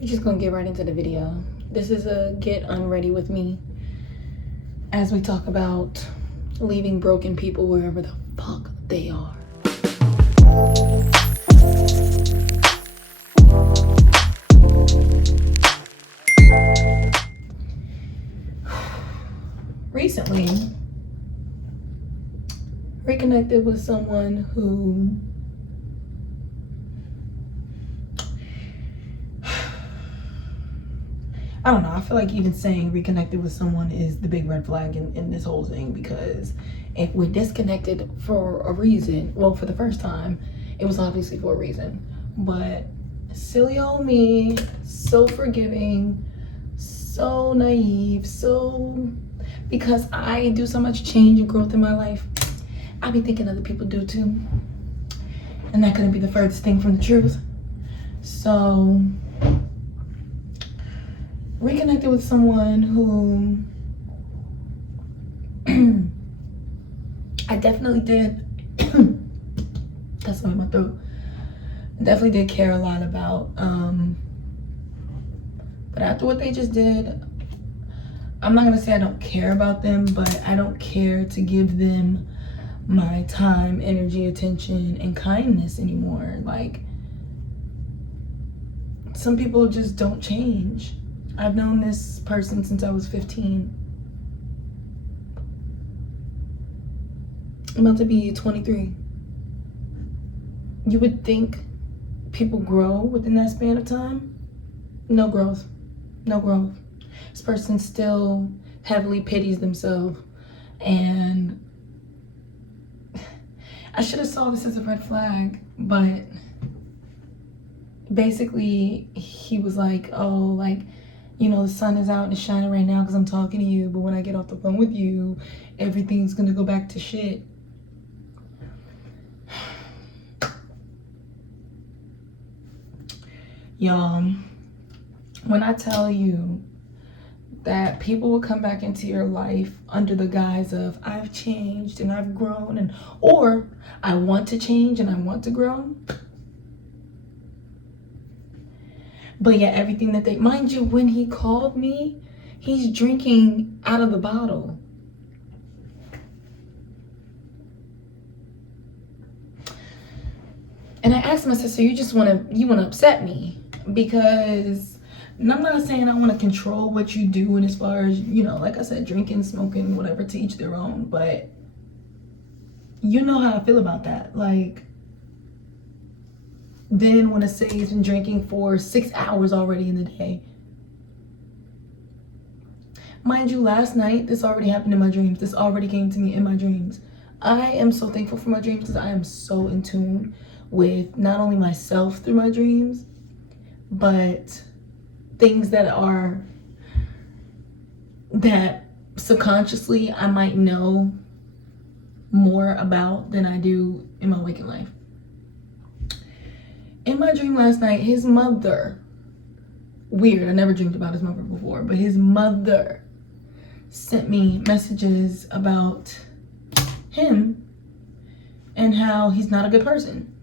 We're just gonna get right into the video. This is a get unready with me as we talk about leaving broken people wherever the fuck they are. Recently, reconnected with someone who I don't know. I feel like even saying reconnected with someone is the big red flag in this whole thing, because if we're disconnected for a reason, well, for the first time, it was obviously for a reason. But silly old me, so forgiving, so naive, because I do so much change and growth in my life, I be thinking other people do too. And that couldn't be the furthest thing from the truth. So reconnected with someone who I definitely did that's in my throat. Definitely did care a lot about. But after what they just did, I'm not gonna say I don't care about them, but I don't care to give them my time, energy, attention, and kindness anymore. Like, some people just don't change. I've known this person since I was 15. I'm about to be 23. You would think people grow within that span of time. No growth. No growth. This person still heavily pities themselves, and I should have saw this as a red flag, but basically he was like, oh, like, you know, the sun is out and it's shining right now because I'm talking to you, but when I get off the phone with you, everything's gonna go back to shit. Y'all, when I tell you that people will come back into your life under the guise of I've changed and I've grown, and or I want to change and I want to grow, but yeah, everything that they, mind you, when he called me, he's drinking out of the bottle. And I asked him, I said, so you want to upset me? Because, and I'm not saying I want to control what you do, and as far as, you know, like I said, drinking, smoking, whatever, to each their own, but you know how I feel about that. Like, then want to say he's been drinking for 6 hours already in the day. Mind you, last night, this already happened in my dreams. This already came to me in my dreams. I am so thankful for my dreams because I am so in tune with not only myself through my dreams, but things that subconsciously I might know more about than I do in my waking life. In my dream last night, his mother, weird, I never dreamed about his mother before, but his mother sent me messages about him and how he's not a good person.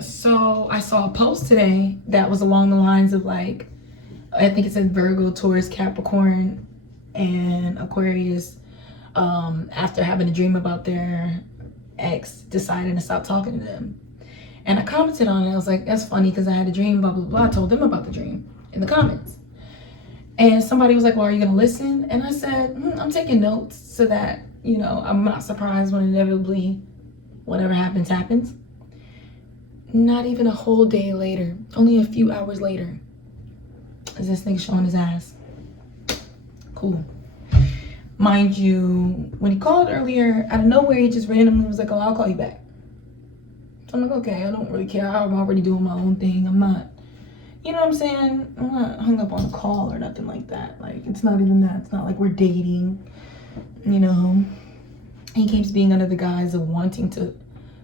So I saw a post today that was along the lines of, like, I think it said Virgo, Taurus, Capricorn, and Aquarius, after having a dream about their ex, deciding to stop talking to them. And I commented on it. I was like, that's funny because I had a dream, blah, blah, blah. I told them about the dream in the comments. And somebody was like, well, are you going to listen? And I said, I'm taking notes so that, you know, I'm not surprised when inevitably whatever happens, happens. Not even a whole day later, only a few hours later, is this nigga showing his ass. Cool. Mind you, when he called earlier, out of nowhere, he just randomly was like, oh, I'll call you back. So I'm like, okay, I don't really care. I'm already doing my own thing. I'm not, you know what I'm saying? I'm not hung up on a call or nothing like that. Like, it's not even that. It's not like we're dating, you know? He keeps being under the guise of wanting to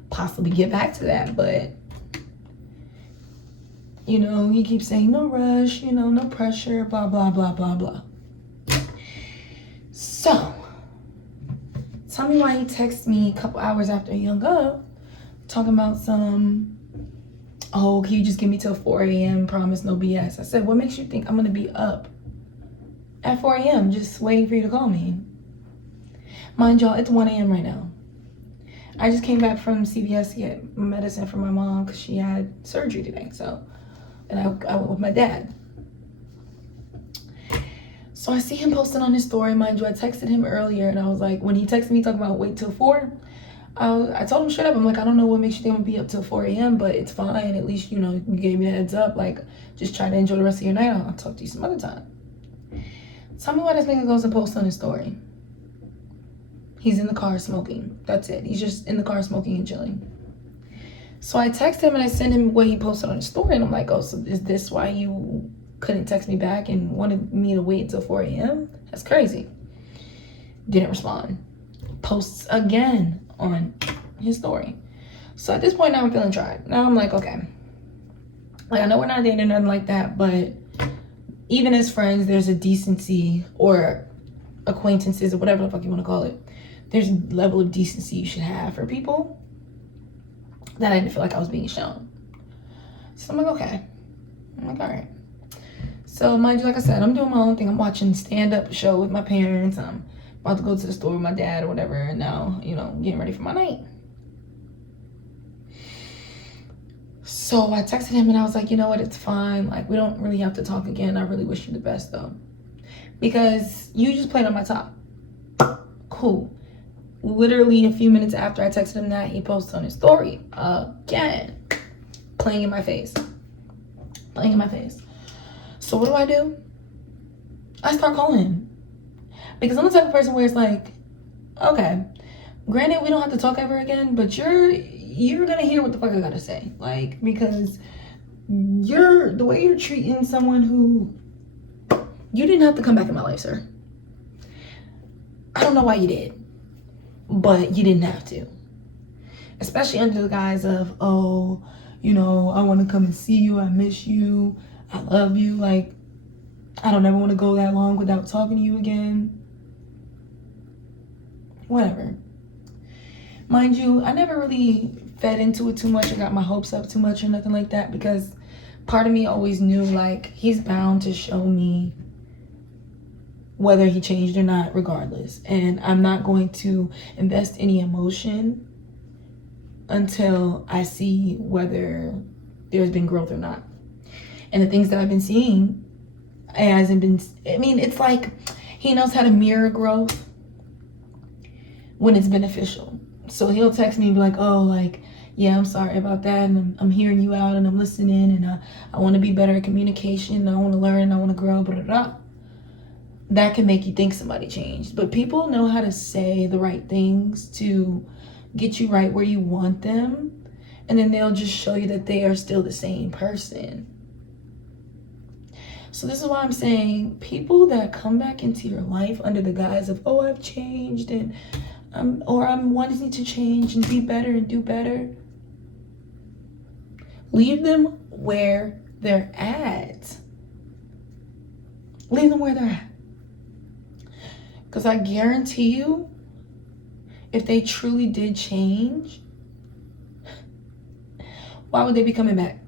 possibly get back to that, but, you know, he keeps saying no rush, you know, no pressure, blah, blah, blah, blah, blah. So, tell me why he texted me a couple hours after he hung up, talking about some oh, can you just give me till 4 a.m. promise no BS? I said, what makes you think I'm gonna be up at 4 a.m. just waiting for you to call me? Mind y'all, it's 1 a.m. right now. I just came back from CVS to get medicine for my mom because she had surgery today. So, and I went with my dad. So I see him posting on his story. Mind you, I texted him earlier and I was like, when he texted me talking about wait till 4, I told him straight up, I'm like, I don't know what makes you think I'm gonna be up till 4 a.m., but it's fine. At least, you know, you gave me a heads up. Like, just try to enjoy the rest of your night. I'll talk to you some other time. Tell me why this nigga goes and posts on his story. He's in the car smoking. That's it. He's just in the car smoking and chilling. So I text him and I sent him what he posted on his story. And I'm like, oh, so is this why you couldn't text me back and wanted me to wait till 4 a.m.? That's crazy. Didn't respond. Posts again on his story. So at this point now I'm feeling tried. Now I'm like, okay. Like, I know we're not dating or nothing like that, but even as friends, there's a decency, or acquaintances, or whatever the fuck you want to call it. There's a level of decency you should have for people that I didn't feel like I was being shown. So I'm like, okay. I'm like, all right. So mind you, like I said, I'm doing my own thing. I'm watching stand-up show with my parents. I'm about to go to the store with my dad or whatever. And now, you know, getting ready for my night. So I texted him and I was like, you know what? It's fine. Like, we don't really have to talk again. I really wish you the best though. Because you just played on my top. Cool. Literally a few minutes after I texted him that, he posted on his story again. Playing in my face. Playing in my face. So what do? I start calling him. Because I'm the type of person where it's like, okay, granted we don't have to talk ever again, but you're gonna hear what the fuck I gotta say. Like, because the way you're treating someone who, you didn't have to come back in my life, sir. I don't know why you did, but you didn't have to. Especially under the guise of, oh, you know, I want to come and see you. I miss you. I love you. Like, I don't ever want to go that long without talking to you again. Whatever. Mind you, I never really fed into it too much or got my hopes up too much or nothing like that, because part of me always knew, like, he's bound to show me whether he changed or not regardless. And I'm not going to invest any emotion until I see whether there's been growth or not. And the things that I've been seeing, it hasn't been, I mean, it's like he knows how to mirror growth when it's beneficial. So he'll text me and be like, oh, like, yeah, I'm sorry about that, and I'm hearing you out and I'm listening, and I want to be better at communication, and I want to learn, and I want to grow, blah, blah, blah. That can make you think somebody changed. But people know how to say the right things to get you right where you want them, and then they'll just show you that they are still the same person. So this is why I'm saying, people that come back into your life under the guise of, oh, I've changed, and I'm wanting to change and be better and do better, leave them where they're at. Leave them where they're at. Because I guarantee you, if they truly did change, why would they be coming back?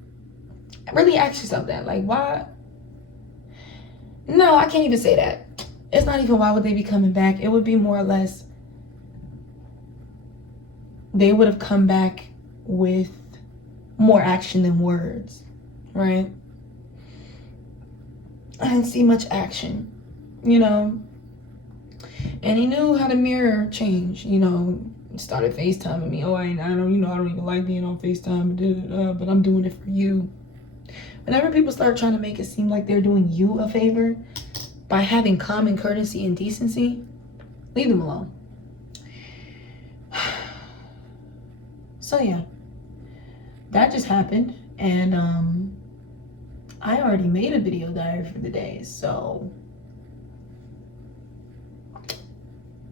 Really ask yourself that. Like, why? No, I can't even say that. It's not even why would they be coming back. It would be more or less, they would have come back with more action than words, right? I didn't see much action, you know? And he knew how to mirror change, you know? Started FaceTiming me. Oh, I don't even like being on FaceTime, but I'm doing it for you. Whenever people start trying to make it seem like they're doing you a favor by having common courtesy and decency, leave them alone. So yeah, that just happened, and I already made a video diary for the day, so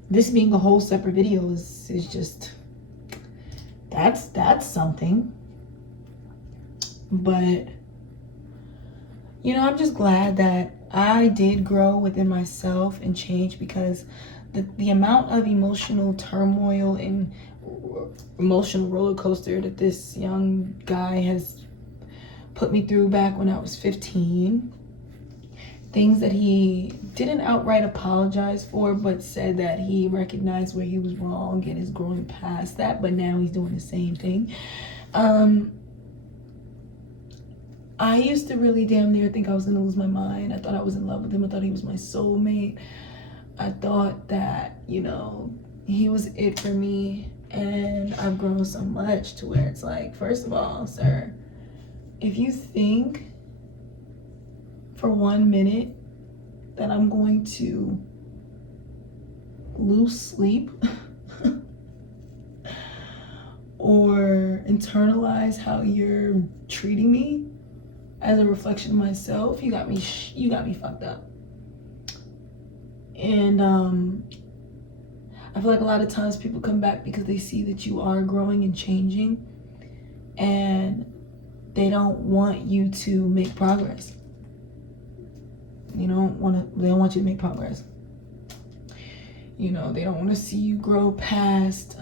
this being a whole separate video is just, that's something. But you know, I'm just glad that I did grow within myself and change, because the amount of emotional turmoil and emotional roller coaster that this young guy has put me through back when I was 15. Things that he didn't outright apologize for, but said that he recognized where he was wrong and is growing past that, but now he's doing the same thing. I used to really damn near think I was gonna lose my mind. I thought I was in love with him. I thought he was my soulmate. I thought that, you know, he was it for me. And I've grown so much to where it's like, first of all, sir, if you think for 1 minute that I'm going to lose sleep or internalize how you're treating me as a reflection of myself, you got me fucked up. And I feel like a lot of times people come back because they see that you are growing and changing, and they don't want you to make progress. They don't want you to make progress. You know, they don't want to see you grow past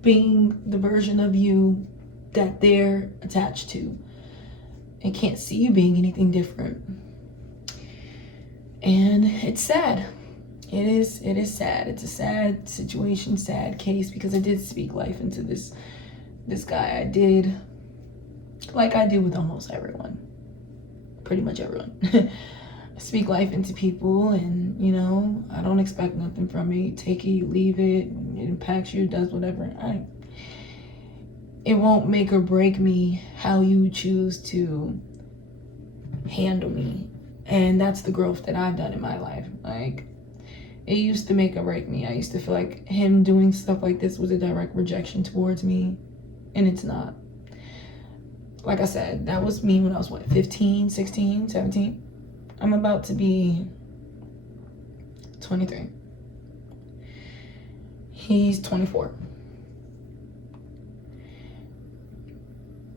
being the version of you that they're attached to, and can't see you being anything different. And it's sad. It is sad. It's a sad situation, sad case, because I did speak life into this guy. I did, like I do with almost everyone, pretty much everyone. I speak life into people, and you know, I don't expect nothing from it. You take it, you leave it, it impacts you, it does whatever. It won't make or break me how you choose to handle me. And that's the growth that I've done in my life. Like, it used to make or break me. I used to feel like him doing stuff like this was a direct rejection towards me, and it's not. Like I said, that was me when I was, 15, 16, 17? I'm about to be 23. He's 24.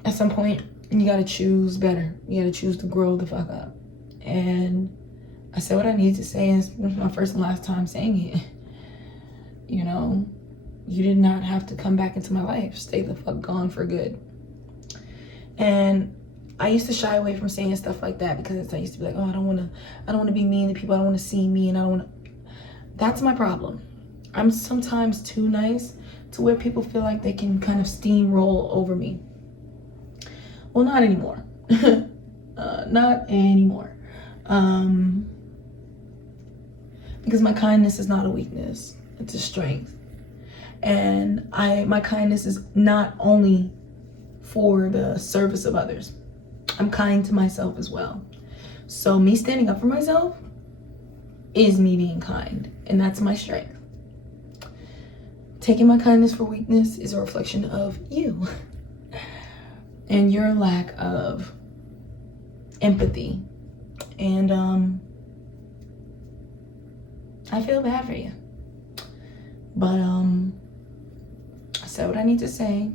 At some point, you gotta choose better. You gotta choose to grow the fuck up. And I said what I need to say, and it's my first and last time saying it. You know, you did not have to come back into my life. Stay the fuck gone for good. And I used to shy away from saying stuff like that because I used to be like, oh, I don't want to be mean to people. I don't want to see me, and I don't want to. That's my problem. I'm sometimes too nice to where people feel like they can kind of steamroll over me. Well, not anymore. Not anymore. Because my kindness is not a weakness, it's a strength. And my kindness is not only for the service of others. I'm kind to myself as well. So me standing up for myself is me being kind, and that's my strength. Taking my kindness for weakness is a reflection of you and your lack of empathy. And I feel bad for you. But I said what I need to say.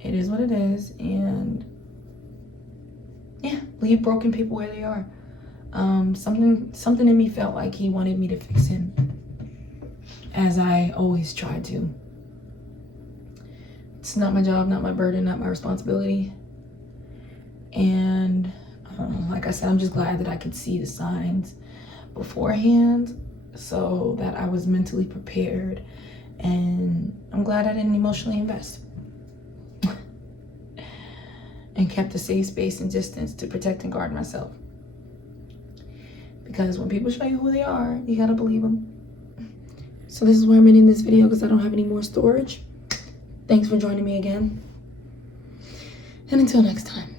It is what it is. And yeah, leave broken people where they are. Something in me felt like he wanted me to fix him, as I always try to. It's not my job, not my burden, not my responsibility. And like I said, I'm just glad that I could see the signs beforehand so that I was mentally prepared. And I'm glad I didn't emotionally invest and kept a safe space and distance to protect and guard myself. Because when people show you who they are, you gotta believe them. So this is where I'm ending this video because I don't have any more storage. Thanks for joining me again. And until next time.